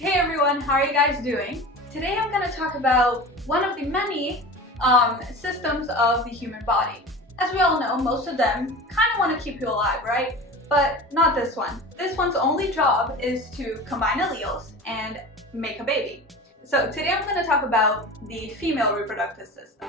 Hey everyone, how are you guys doing? Today I'm going to talk about one of the many systems of the human body. As we all know, most of them kind of want to keep you alive, right? But not this one. This one's only job is to combine alleles and make a baby. So today I'm going to talk about the female reproductive system.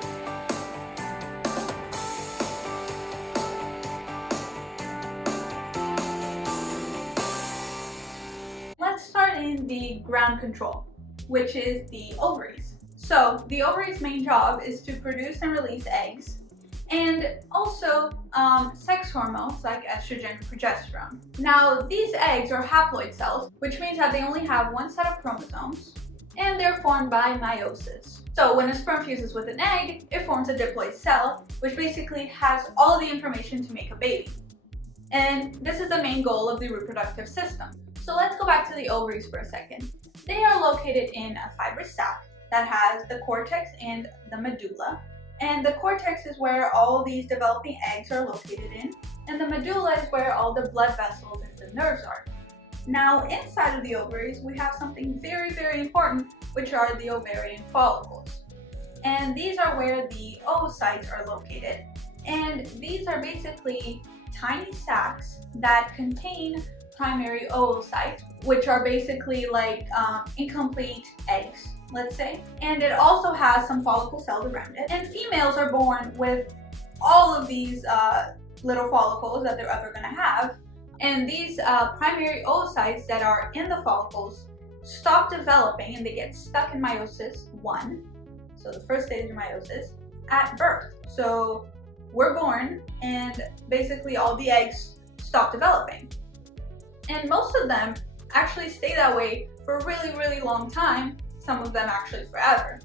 Let's start in the ground control, which is the ovaries. So the ovaries' main job is to produce and release eggs, and also sex hormones like estrogen and progesterone. Now these eggs are haploid cells, which means that they only have one set of chromosomes, and they're formed by meiosis. So when a sperm fuses with an egg, it forms a diploid cell, which basically has all the information to make a baby. And this is the main goal of the reproductive system. So let's go back to the ovaries for a second. They are located in a fibrous sac that has the cortex and the medulla. And the cortex is where all these developing eggs are located in, and the medulla is where all the blood vessels and the nerves are. Now inside of the ovaries we have something very, very important, which are the ovarian follicles. And these are where the oocytes are located. And these are basically tiny sacs that contain primary oocytes, which are basically like incomplete eggs, let's say. And it also has some follicle cells around it. And females are born with all of these little follicles that they're ever going to have. And these primary oocytes that are in the follicles stop developing and they get stuck in meiosis 1, so the first stage of meiosis, at birth. So we're born and basically all the eggs stop developing. And most of them actually stay that way for a really, really long time, some of them actually forever.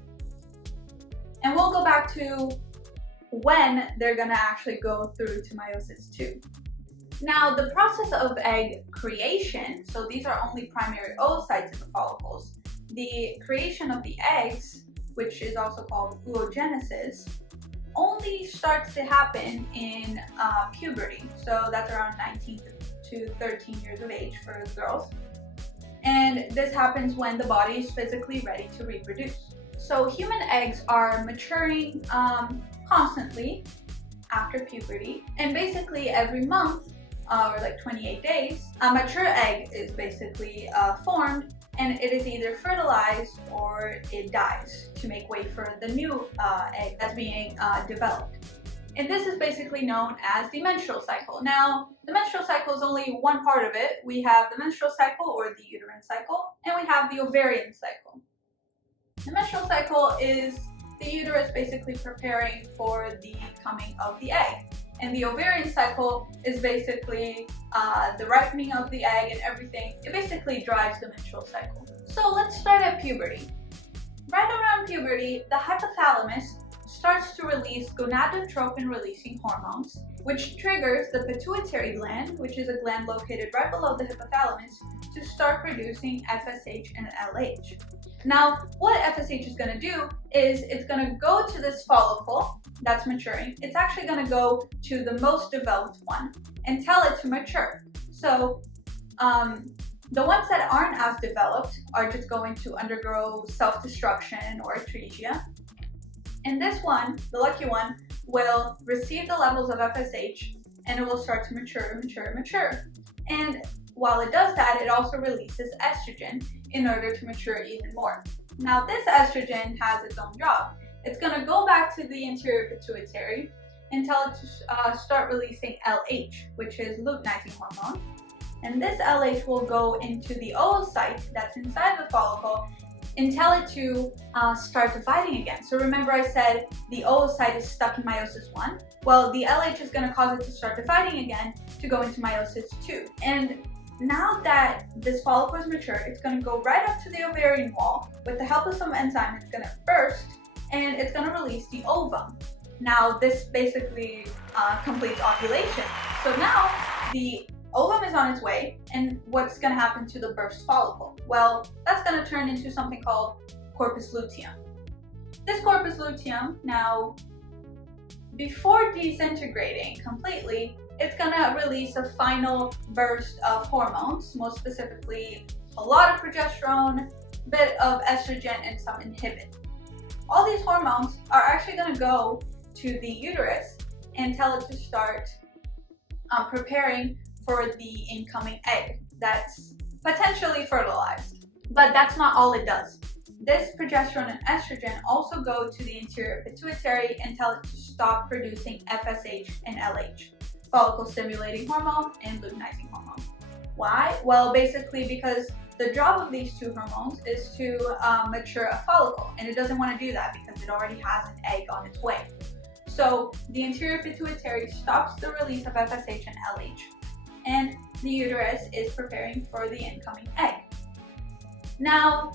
And we'll go back to when they're gonna actually go through to meiosis 2. Now, the process of egg creation, so these are only primary oocytes in the follicles, the creation of the eggs, which is also called oogenesis, only starts to happen in puberty. So that's around 19 to 13 years of age for girls. And this happens when the body is physically ready to reproduce. So human eggs are maturing constantly after puberty, and basically every month or like 28 days, a mature egg is basically formed, and it is either fertilized or it dies to make way for the new egg that's being developed. And this is basically known as the menstrual cycle. Now, the menstrual cycle is only one part of it. We have the menstrual cycle, or the uterine cycle, and we have the ovarian cycle. The menstrual cycle is the uterus basically preparing for the coming of the egg. And the ovarian cycle is basically the ripening of the egg and everything. It basically drives the menstrual cycle. So let's start at puberty. Right around puberty, the hypothalamus starts to release gonadotropin-releasing hormones, which triggers the pituitary gland, which is a gland located right below the hypothalamus, to start producing FSH and LH. Now, what FSH is going to do is it's going to go to this follicle that's maturing. It's actually going to go to the most developed one and tell it to mature. So the ones that aren't as developed are just going to undergo self-destruction or atresia. And this one, the lucky one, will receive the levels of FSH and it will start to mature. And while it does that, it also releases estrogen in order to mature even more. Now this estrogen has its own job. It's going to go back to the anterior pituitary and tell it to start releasing LH, which is luteinizing hormone. And this LH will go into the oocyte that's inside the follicle and tell it to start dividing again. So remember I said the oocyte is stuck in meiosis 1? Well, the LH is going to cause it to start dividing again to go into meiosis 2. And now that this follicle is mature, it's going to go right up to the ovarian wall. With the help of some enzyme, it's going to burst and it's going to release the ovum. Now this basically completes ovulation. So now the ovum is on its way, and what's going to happen to the burst follicle? Well, that's going to turn into something called corpus luteum. This corpus luteum, now, before disintegrating completely, it's going to release a final burst of hormones, most specifically a lot of progesterone, a bit of estrogen, and some inhibin. All these hormones are actually going to go to the uterus and tell it to start preparing for the incoming egg that's potentially fertilized. But that's not all it does. This progesterone and estrogen also go to the anterior pituitary and tell it to stop producing FSH and LH, follicle stimulating hormone and luteinizing hormone. Why? Well, basically because the job of these two hormones is to mature a follicle, and it doesn't want to do that because it already has an egg on its way. So the anterior pituitary stops the release of FSH and LH, and the uterus is preparing for the incoming egg. Now,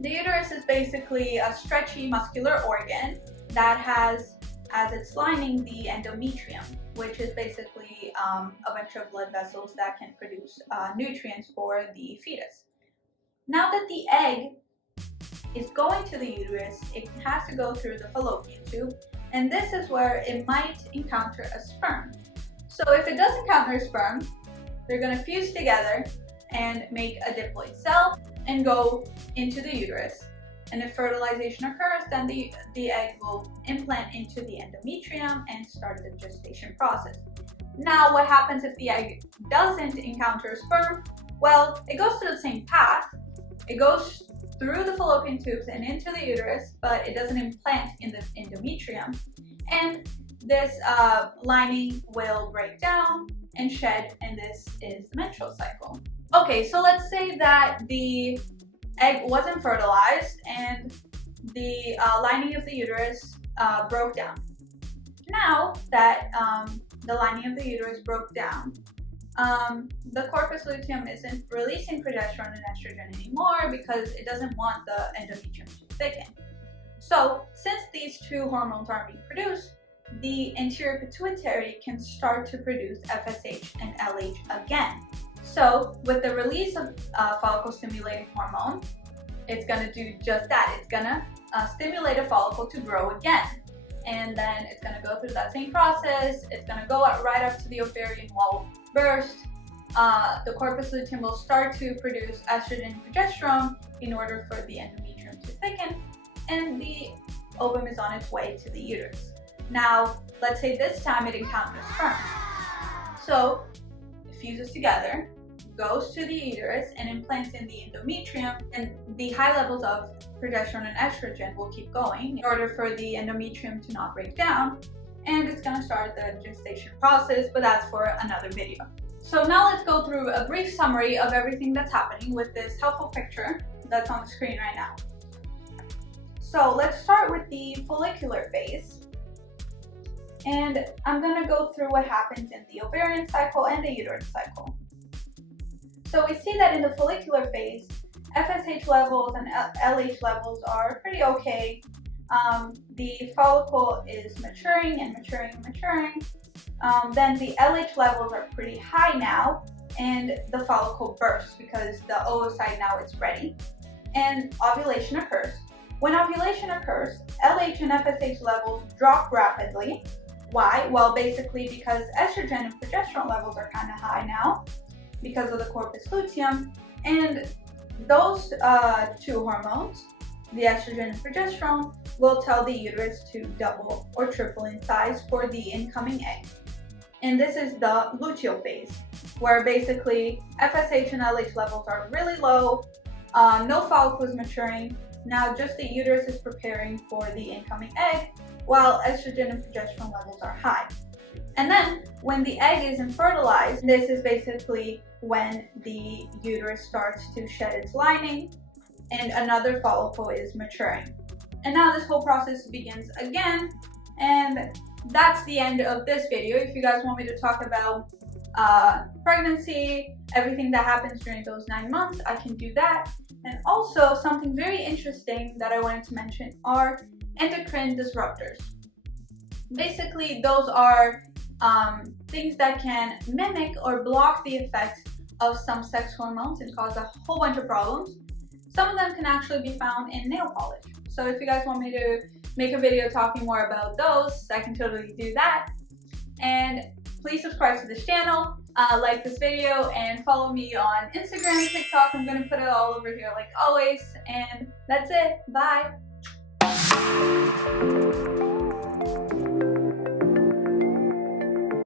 the uterus is basically a stretchy muscular organ that has as its lining the endometrium, which is basically a bunch of blood vessels that can produce nutrients for the fetus. Now that the egg is going to the uterus, it has to go through the fallopian tube, and this is where it might encounter a sperm. So if it does encounter a sperm, they're going to fuse together and make a diploid cell and go into the uterus. And if fertilization occurs, then the egg will implant into the endometrium and start the gestation process. Now, what happens if the egg doesn't encounter a sperm? Well, it goes through the same path. It goes through the fallopian tubes and into the uterus, but it doesn't implant in the endometrium. And this lining will break down and shed, and this is the menstrual cycle. Okay, so let's say that the egg wasn't fertilized and the lining of the uterus broke down. Now that the lining of the uterus broke down, the corpus luteum isn't releasing progesterone and estrogen anymore because it doesn't want the endometrium to thicken. So since these two hormones aren't being produced, the anterior pituitary can start to produce FSH and LH again. So with the release of follicle stimulating hormone, it's going to do just that. It's going to stimulate a follicle to grow again. And then it's going to go through that same process. It's going to go right up to the ovarian wall burst. The corpus luteum will start to produce estrogen and progesterone in order for the endometrium to thicken, and the ovum is on its way to the uterus. Now, let's say this time it encounters sperm. So it fuses together, goes to the uterus and implants in the endometrium, and the high levels of progesterone and estrogen will keep going in order for the endometrium to not break down, and it's going to start the gestation process, but that's for another video. So now let's go through a brief summary of everything that's happening with this helpful picture that's on the screen right now. So let's start with the follicular phase. And I'm going to go through what happens in the ovarian cycle and the uterine cycle. So we see that in the follicular phase, FSH levels and LH levels are pretty okay. The follicle is maturing and maturing and maturing. Then the LH levels are pretty high now, and the follicle bursts because the oocyte now is ready, and ovulation occurs. When ovulation occurs, LH and FSH levels drop rapidly. Why? Well, basically because estrogen and progesterone levels are kind of high now because of the corpus luteum, and those two hormones, the estrogen and progesterone, will tell the uterus to double or triple in size for the incoming egg. And this is the luteal phase, where basically FSH and LH levels are really low, no follicle is maturing, now just the uterus is preparing for the incoming egg, while estrogen and progesterone levels are high. And then when the egg isn't fertilized, this is basically when the uterus starts to shed its lining and another follicle is maturing. And now this whole process begins again, and that's the end of this video. If you guys want me to talk about pregnancy, everything that happens during those 9 months, I can do that. And also something very interesting that I wanted to mention are endocrine disruptors. Basically, those are things that can mimic or block the effects of some sex hormones and cause a whole bunch of problems. Some of them can actually be found in nail polish. So if you guys want me to make a video talking more about those, I can totally do that. And Please subscribe to this channel, like this video, and follow me on Instagram, TikTok. I'm gonna put it all over here like always. And that's it. Bye.